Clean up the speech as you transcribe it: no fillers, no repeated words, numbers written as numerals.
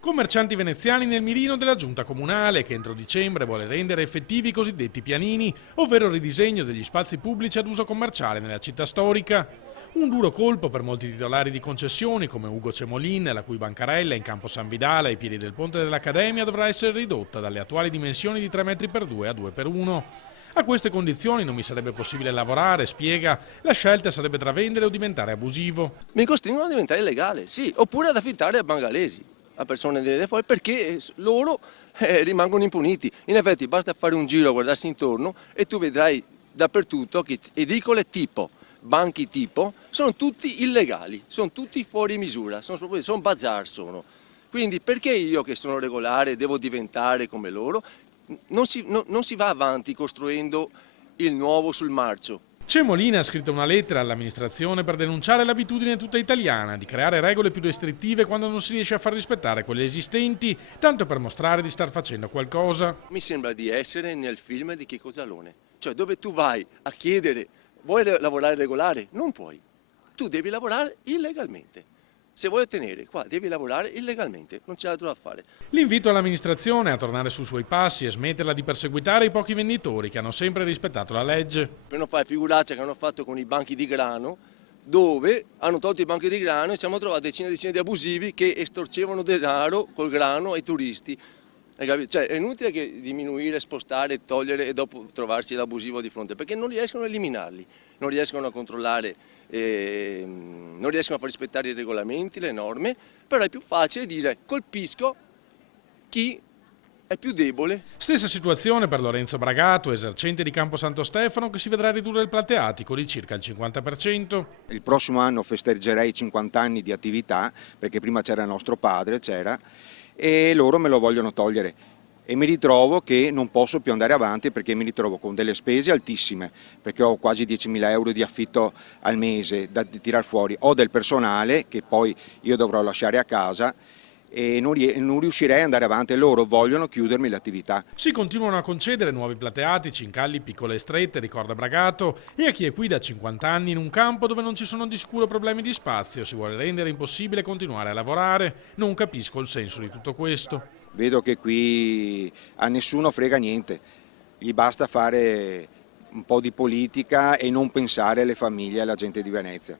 Commercianti veneziani nel mirino della giunta comunale che entro dicembre vuole rendere effettivi i cosiddetti pianini, ovvero il ridisegno degli spazi pubblici ad uso commerciale nella città storica. Un duro colpo per molti titolari di concessioni come Ugo Cemolin, la cui bancarella in campo San Vidale ai piedi del ponte dell'Accademia dovrà essere ridotta dalle attuali dimensioni di 3 metri per 2 a 2 per 1. A queste condizioni non mi sarebbe possibile lavorare, spiega, la scelta sarebbe tra vendere o diventare abusivo. Mi costringono a diventare illegale, sì, oppure ad affittare a bengalesi, a persone di fuori, perché loro rimangono impuniti. In effetti basta fare un giro a guardarsi intorno e tu vedrai dappertutto che edicole tipo, banchi tipo, sono tutti illegali, sono tutti fuori misura, sono bazar sono. Quindi perché io che sono regolare devo diventare come loro? Non si va avanti costruendo il nuovo sul marcio. Cemolina ha scritto una lettera all'amministrazione per denunciare l'abitudine tutta italiana di creare regole più restrittive quando non si riesce a far rispettare quelle esistenti, tanto per mostrare di star facendo qualcosa. Mi sembra di essere nel film di Checco Zalone, cioè dove tu vai a chiedere vuoi lavorare regolare? Non puoi, tu devi lavorare illegalmente. Se vuoi ottenere qua devi lavorare illegalmente, non c'è altro da fare. L'invito all'amministrazione è a tornare sui suoi passi e smetterla di perseguitare i pochi venditori che hanno sempre rispettato la legge. Per non fare figuraccia che hanno fatto con i banchi di grano, dove hanno tolto i banchi di grano e ci hanno trovato decine e decine di abusivi che estorcevano denaro col grano ai turisti. Cioè è inutile che diminuire, spostare, togliere e dopo trovarsi l'abusivo di fronte, perché non riescono a eliminarli, non riescono a controllare, non riescono a far rispettare i regolamenti, le norme, però è più facile dire colpisco chi è più debole. Stessa situazione per Lorenzo Bragato, esercente di Campo Santo Stefano, che si vedrà ridurre il plateatico di circa il 50%. Il prossimo anno festeggerei 50 anni di attività, perché prima c'era nostro padre, e loro me lo vogliono togliere. E mi ritrovo che non posso più andare avanti perché mi ritrovo con delle spese altissime, perché ho quasi 10.000 euro di affitto al mese da tirar fuori, ho del personale che poi io dovrò lasciare a casa e non riuscirei ad andare avanti, loro vogliono chiudermi l'attività. Si continuano a concedere nuovi plateatici in calli piccole e strette, ricorda Bragato, e a chi è qui da 50 anni in un campo dove non ci sono di sicuro problemi di spazio si vuole rendere impossibile continuare a lavorare. Non capisco il senso di tutto questo. Vedo che qui a nessuno frega niente, gli basta fare un po' di politica e non pensare alle famiglie e alla gente di Venezia.